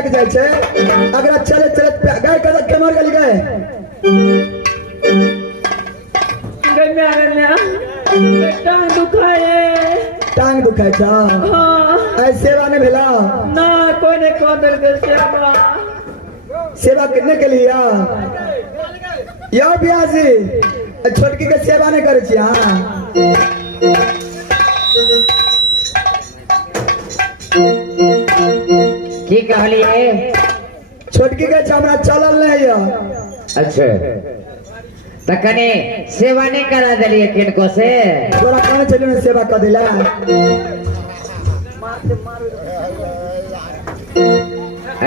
अगर चले चले गाय कदम के मार गली गए टांग दुखाए था ऐसे वाने भेला ना कोई ने कदल के सेवा करने के लिए या ब्याजी छोटकी के सेवा नहीं करे छी हां की कहलिए छोटकी के हमरा चलल नहीं है। अच्छा तो कने सेवा नहीं करा दिलिए किनको से तोरा कौन चलिए सेवा कर दिला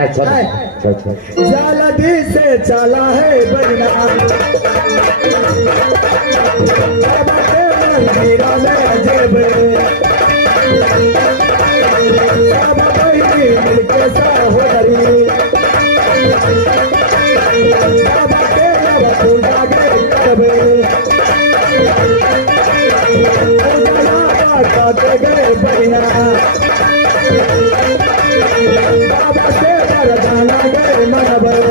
अच्छा जल्दी से चला है बजना बाबा के मंदिर में जेबे बाबा बहिनी मिलके सहोदरी बाबा के नव पूजा के करबे पूजा के गए बहिना बाबा से वरदाना गए मनबे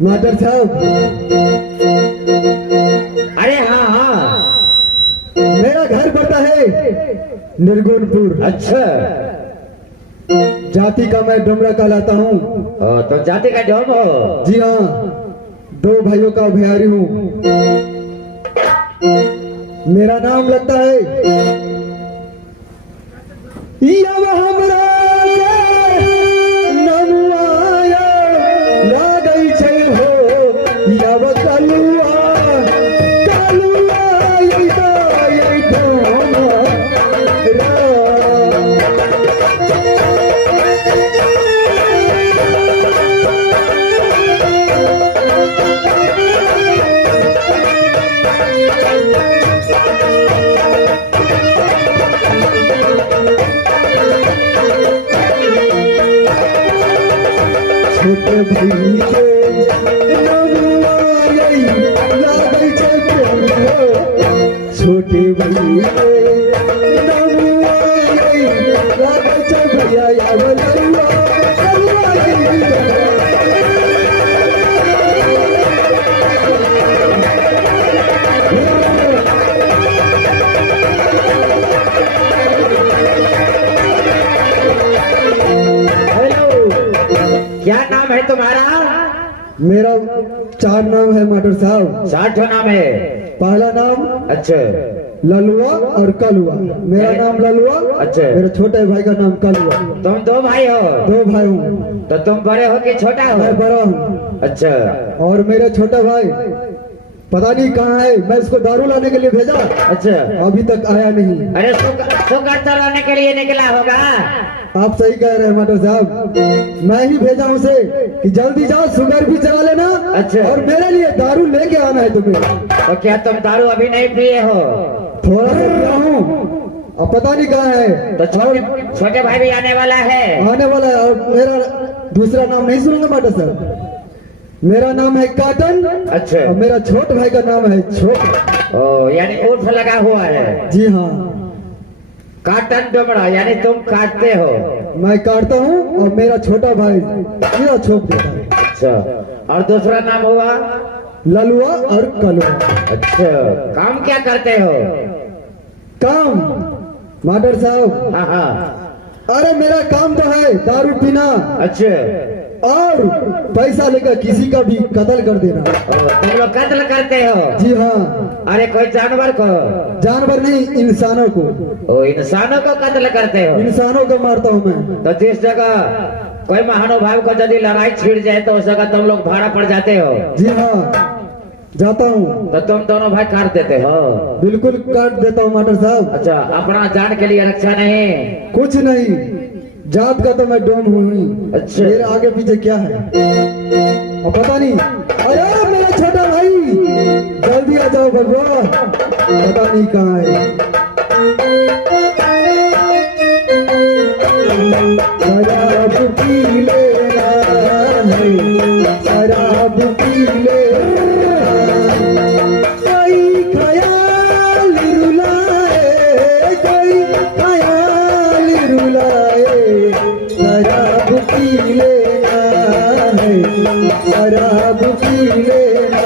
मास्टर साहब, अरे हाँ हाँ, मेरा घर पड़ता है निर्गुणपुर। अच्छा, जाति का मैं डुमरा कहलाता हूँ। तो जाति का डोम हो? जी हाँ, 2 भाइयों का भैयारी हूँ। मेरा नाम लगता है यव हमरा के ननुआया लागै छै हो यव कलुआ कलुआ ये ढोमा रा। छोटे भैया ननुआयै लागै छै कोन हो छोटे भैया ननुआयै लागै छै भैया आब लरुआ क्या नाम है तुम्हारा? मेरा 4 नाम है मास्टर साहब। 60 नाम है। पहला नाम अच्छा, ललुआ और कलुआ। मेरा नाम ललुआ, अच्छा। मेरे छोटे भाई का नाम कलुआ। तुम 2 भाई हो? 2 भाई हूँ। तो तुम बड़े हो कि छोटा हो? मैं बड़ा हूँ। अच्छा, और मेरा छोटा भाई पता नहीं कहाँ है, मैं इसको दारू लाने के लिए भेजा, अच्छा। अभी तक आया नहीं। अरे शुगर चलाने के लिए निकला होगा। आप सही कह रहे हैं मास्टर साहब, मैं ही भेजा उसे कि जल्दी जाओ शुगर भी चला लेना, अच्छा। और मेरे लिए दारू लेके आना है तुम्हें। तो क्या तुम दारू अभी नहीं पिए हो? थोड़ा सा पिया हूँ, अब पता नहीं कहाँ है। तो छोटे भाई भी आने वाला है? आने वाला है। और मेरा दूसरा नाम नहीं सुनूंगा मास्टर साहब, मेरा नाम है काटन। अच्छा। और मेरा छोट भाई का नाम है छोट। ओ, यानी उर्फ लगा हुआ है। जी हाँ, काटन डुमरा, यानी तुम काटते हो? मैं काटता हूँ और मेरा छोटा भाई सीधा छोप देता है। अच्छा, और दूसरा नाम हुआ? ललुआ और कलुआ। अच्छा, काम क्या करते हो? काम मास्टर साहब, हाँ हाँ, अरे मेरा काम तो है दारू पीना अच्छा। और पैसा लेकर किसी का भी कत्ल कर देना। तुम लोग कत्ल करते हो? जी हाँ। अरे कोई जानवर को? जानवर नहीं, इंसानों को। ओ, इंसानों को कत्ल करते हो? इंसानों को मारता हूँ मैं। तो जिस जगह कोई महानुभाव को यदि लड़ाई छिड़ जाए तो उसका तुम लोग भाड़ा पड़ जाते हो, जी हाँ जाता हूँ। तो तुम दोनों भाई काट देते हो। बिल्कुल काट देता हूँ मास्टर साहब। अच्छा, अपना जान के लिए रक्षा नहीं। कुछ नहीं, जात का तो मैं डोम हूँ। अच्छा। मेरे आगे पीछे क्या है और पता नहीं। अरे मेरा छोटा भाई जल्दी आ जाओ भगवान, पता नहीं कहाँ है। शराब पी लेना है, शराब पी लेना, कोई ख्याल रुलाए, कोई ख्याल रुलाए, शराब पी लेना है, शराब पी लेना,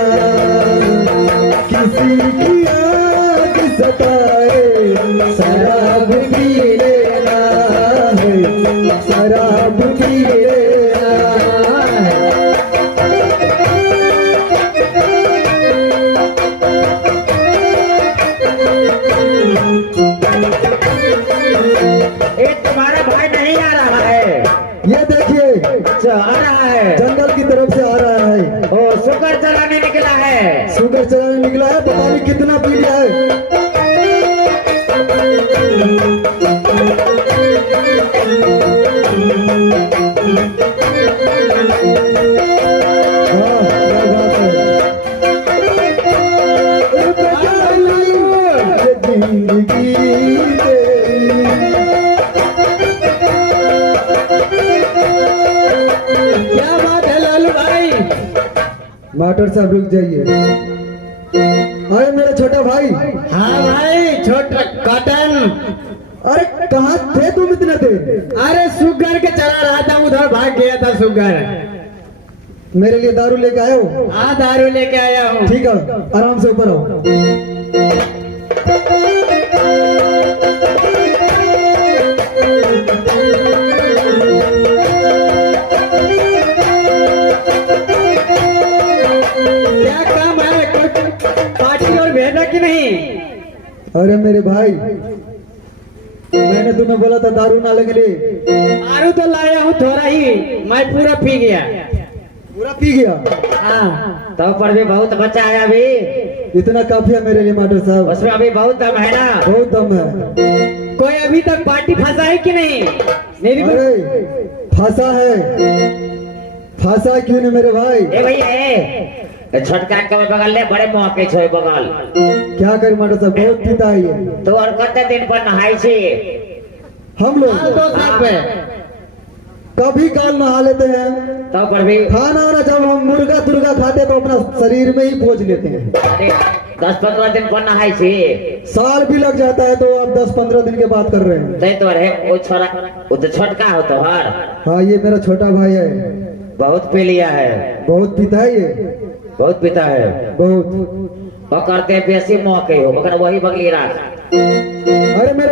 किसी की आग सताए, शराब पी लेना है, शराब पी लेना है। ये तुम्हारा भाई नहीं आ रहा है? ये देखिए अच्छा, आ रहा है। जंगल की तरफ से आ रहा है। ओ, शुगर चलाने निकला है। शुगर चलाने निकला है, पता नहीं कितना पी लिया है। हाँ, क्या बात है। ये जिंदगी तेरी, क्या बात है लालू भाई? मास्टर साहब रुक जाइए। अरे मेरा छोटा भाई, हाँ भाई, छोटा कॉटन। अरे कहाँ थे तुम इतने देर? अरे सुगर के चला रहा था, उधर भाग गया था सुगर। मेरे लिए दारू लेके आए हो? हाँ, दारू लेके आया हूँ। ठीक है, आराम से ऊपर आओ। क्या काम है? कुछ पार्टी और भेजा कि नहीं? अरे मेरे भाई, मैंने तुम्हें बोला था दारू ना लेके ले। दारू तो लाया हूँ थोड़ा ही, मैं पूरा पी गया। पूरा पी गया? हाँ, तो पर भी बहुत बचा है अभी, इतना काफी है मेरे लिए मास्टर साहब। उसमें अभी बहुत दम है ना। बहुत दम है। कोई अभी तक पार्टी फंसा है कि नहीं? मेरी को- अरे फंसा है, फंसा क्यों नहीं मेरे भाई? ए भैया, ए छोटका के बगल ले, बड़े मौके छे बगल। क्या करें मास्टर साहब, बहुत पीता है ये। तो और कते दिन पर नहाई छे? हम लोग दो साल पे कभी काल नहा लेते हैं। तो पर भी खाना वाना जब हम मुर्गा तुर्गा खाते तो अपना शरीर में ही पोंछ लेते हैं। अरे 10-15 दिन पर नहाई छे। साल भी लग जाता है, तो आप 10-15 दिन के बात कर रहे हैं। तै तो रहे वो छोरा, वो तो छोटका हो तो हर हाँ, ये मेरा छोटा भाई है। बहुत पी लिया है, बहुत पीता है ये, बहुत पीता है। बहुत। वो करते बेसी मौके हो, मगर वही बगली राख। अरे मेरे